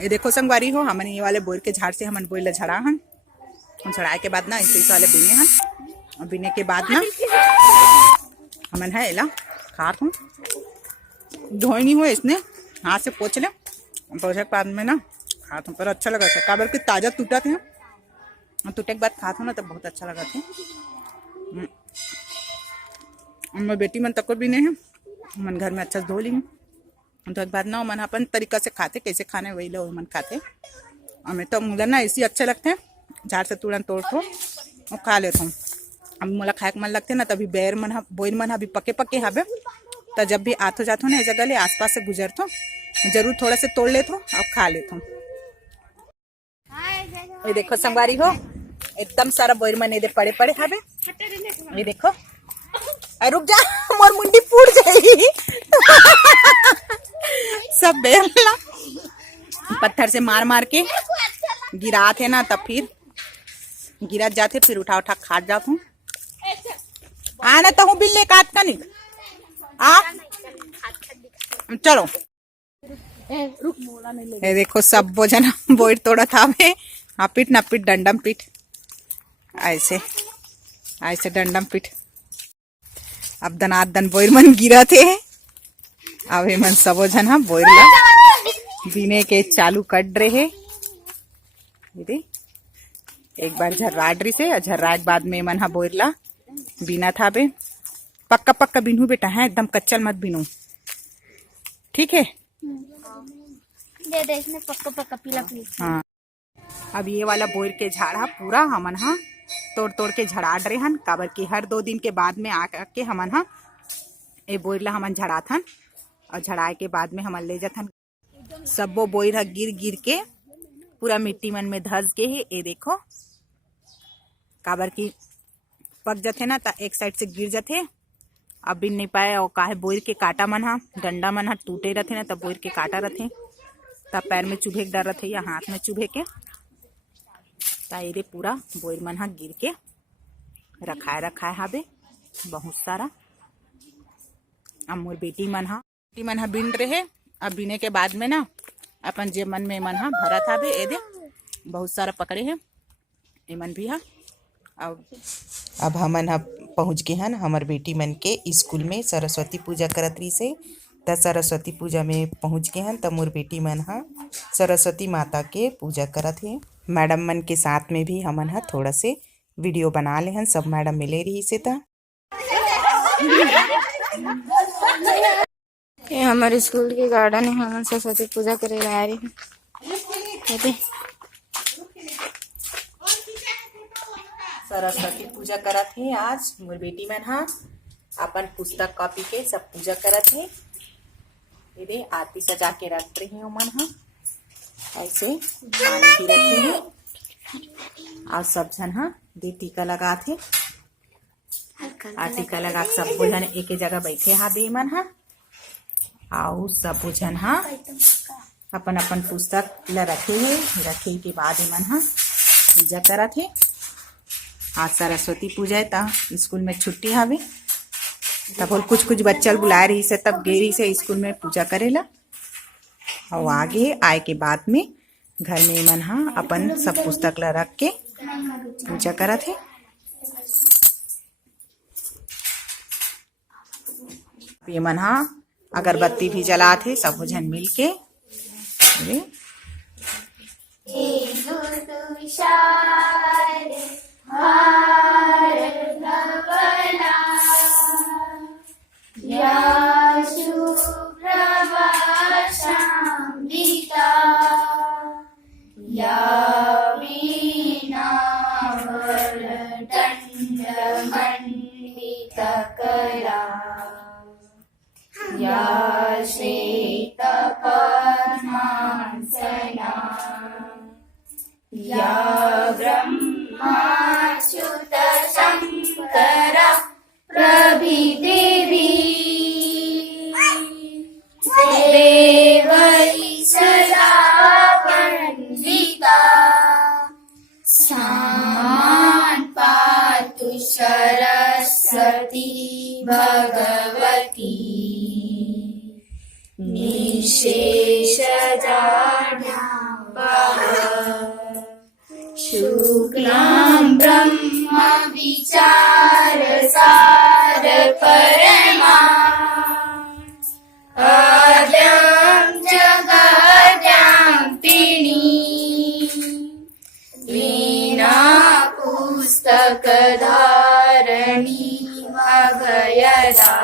ये देखो संगवारी हो, हमन ये वाले बोर के झाड़ से हमन बोर ला झड़ा हन। झड़ाए के बाद ना इस वाले बीने हन, और बीने के बाद ना हमन है एला खात हूँ। धोई नहीं हो इसने, हाथ से पोछ ले, पोछे के बाद में ना खात हूँ। पर अच्छा लगा था, काबर की ताजा टूटा थे, टूटे के बाद खात हूँ ना तब बहुत अच्छा लगा था। मेरी बेटी मन तक भी नहीं है, मन घर में अच्छा से धो ली हूँ। तो एक बाद ना मन अपन तरीका से खाते, कैसे खाने वही लोग मन खाते। हमें तो मुझे ना ऐसे अच्छे लगते हैं, झाड़ से तुरंत तोड़ तो और खा लेता हूँ। अब मोला खाए के मन लगते ना तभी बैर मन बोर मन अभी पके पके हवे, तो जब भी आतो जातो ना जगह ले आसपास से गुजरतो जरूर थोड़ा से तोड़ लेता हूँ और खा लेता हूँ। ये देखो संगवारी हो, एकदम सारा बोर मन ये पड़े पड़े हवे। ये देखो, रुक जा मोर मुंडी फूट जाएगी। सब बेला पत्थर से मार मार के गिरा थे ना, तब फिर गिरा जाते, फिर उठा उठा खा जाता हूँ। आना तो हूँ बिल्ले काट का नहीं आ चलो। ये देखो सब भोजन बोर तोड़ा था मैं, पिट ना पिट डंडम पिट, ऐसे ऐसे डंडम पिट। अब दनादन बोर मन गिरा थे, अब मन सबो जन हा बोर ला बीने के चालू कर रहे। एक बार झर्राट रही से, झर्राट बाद में मन हा बोर ला बीना था बे। पक्का पक्का बीनू बेटा है, एकदम कच्चल मत बीनू, ठीक है? दे दे इसमें पक्का पक्का पीला पीला। हाँ, अब ये वाला बोर के झाड़ा पूरा हमन हा तोड़ तोड़ के झड़ा रहे हन, काबर की हर 2 दिन के बाद में आके हमन हा ये बोर ला हमन झड़ाथन, और झड़ाए के बाद में हमन ले जाथन। सबो बोर हा गिर गिर के पूरा मिट्टी मन में धस के है। ये देखो, काबर की पक जाते ना तो एक साइड से गिर जाते, अब भी नहीं पाए। और काहे बोर के काटा मन हा डंडा मन हा टूटे रहते ना, तब बोर के काटा रहते, तब पैर में चुभे के डर रहते या हाथ में चुभे के, ताइरे पूरा बोर मन हा गिर के रखाए हाबे बहुत सारा। अब मोर बेटी मन हा बीन रहे, अब बीने के बाद में ना अपन जे मन में मन हा भरा था बे, ये दे बहुत सारा पकड़े है ये मन भी हा। अब हमन हा पहुँच गए हन हमार बेटी मन के स्कूल में सरस्वती पूजा करत रही से, त सरस्वती पूजा में पहुँच गए हन। त मोर बेटी मन हा सरस्वती माता के पूजा करत है। मैडम मन के साथ में भी हमन हा थोड़ा से वीडियो बना ले हन, सब मैडम मिले रही से। त ये हमारे स्कूल के गार्डन है, हम सरस्वती पूजा करे आ रही हैं। सरस्वती पूजा करत है आज मोर बेटी मन हा, अपन पुस्तक कॉपी के सब पूजा करत है। ये आरती सजा के रख रहे हैं मन हा, ऐसे पानी भी रखे हैं, और सब जन हा दे टीका लगा थे। टीका लगा सब जन एक जगह बैठे हा बे मन हा, और सब जन हा अपन अपन पुस्तक ला रखे है। रखे के बाद मन हा पूजा करत है। आज सरस्वती पूजा है, ता स्कूल में छुट्टी हवे, तब कुछ कुछ बच्चा बुलाए रही से, तब गे रही से स्कूल में पूजा करेला। और आगे आए के बाद में घर में मन हा अपन सब पुस्तक ला रख के पूजा करत है। ये मन हा अगरबत्ती भी जलात है सब जन मिल के। सरस्वती भगवती निशेष जाड्या शुक्लां ब्रह्म विचारसार परमा आद्यं जगद्व्यापिनी वीणा पुस्तकधारिणी अभयदा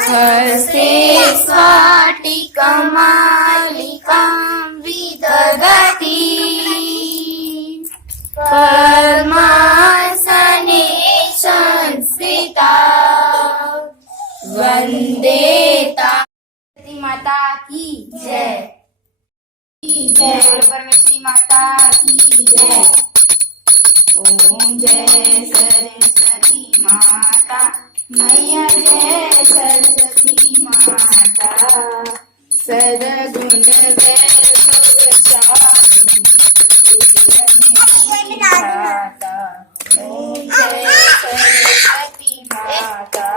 हस्ते स्फाटिकमालिकां विदधती पद्मासने संस्थिता वन्दे तां माता की जय परमेश्वरी माता की जय। ओम जय सरस्वती माता मैया जय सरस्वती माता सदगुण वैभवशालिनी माता। ओम जय सरस्वती माता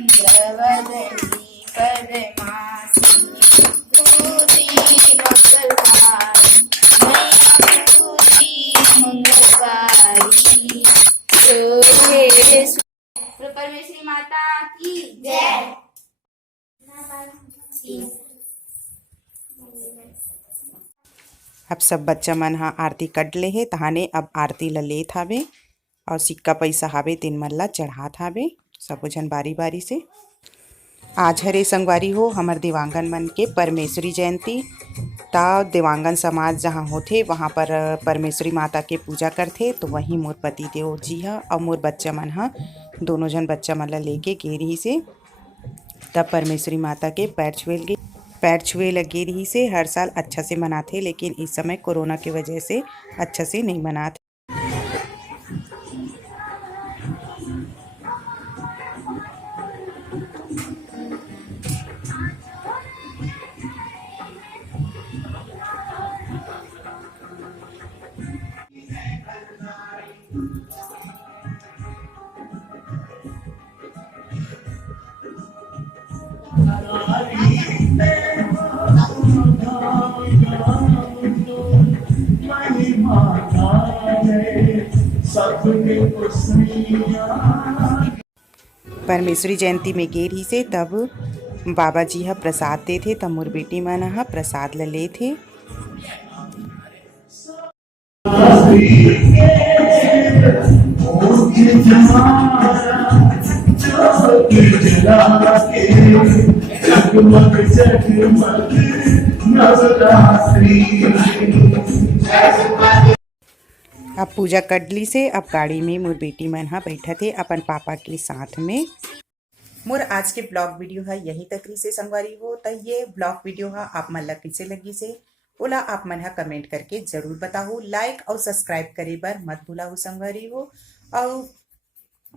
चंद्रवदनी पद्मासिनी भूति मंगलहारी मैया भूति मंगलकारी परमेश्वरी माता की जय। अब सब बच्चा मन हा आरती कट ले हे तहाने अब आरती ला लेत हावे और सिक्का पैसा हावे तीन मन ला चढ़ात हावे सबो झन बारी बारी से। आज हरे संगवारी हो हमर देवांगन मन के परमेश्वरी जयंती ता देवांगन समाज जहाँ होथे वहाँ पर परमेश्वरी माता के पूजा करथे। तो वहीं मोर पति देव जी हा और मोर बच्चा मन हा दोनों जन बच्चा मन ला लेके गे रही से तब परमेश्वरी माता के पैर छुए लगे रही से। हर साल अच्छा से मनाथे लेकिन इस समय कोरोना की वजह से अच्छा से नहीं मनाथे। परमेश्वरी जयंती में गे रही से तब बाबा जी हा प्रसाद दे थे तब मोर बेटी मन हा प्रसाद ला ले थे। अब पूजा कर ली से अब गाड़ी में मोर बेटी मन हा बैठा थे अपन पापा के साथ में। मोर आज के ब्लॉग वीडियो है यही तक से संगवारी हो तो ये ब्लॉग वीडियो है आप मन ला कैसे लगी से ओला आप मन हा कमेंट करके जरूर बताओ। लाइक और सब्सक्राइब करे बर मत भूलाओ संगवारी हो। और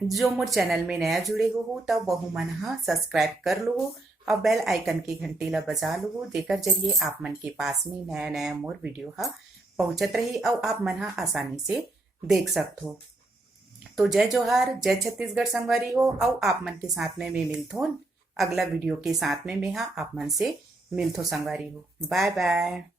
जो मोर चैनल में नया जुड़े हो तब बहु मन हा सब्सक्राइब कर लो और बेल आइकन की घंटी ला बजा लो। जेकर जरिए आप मन के पास में नया नया मोर वीडियो हा पहुंचत रही और आप मन हा आसानी से देख सकते हो। तो जय जोहार जय छत्तीसगढ़ संगवारी हो। और आप मन के साथ में मैं मिलथो अगला वीडियो के साथ में मैं आप मन से मिलथो संगवारी हो। Bye bye.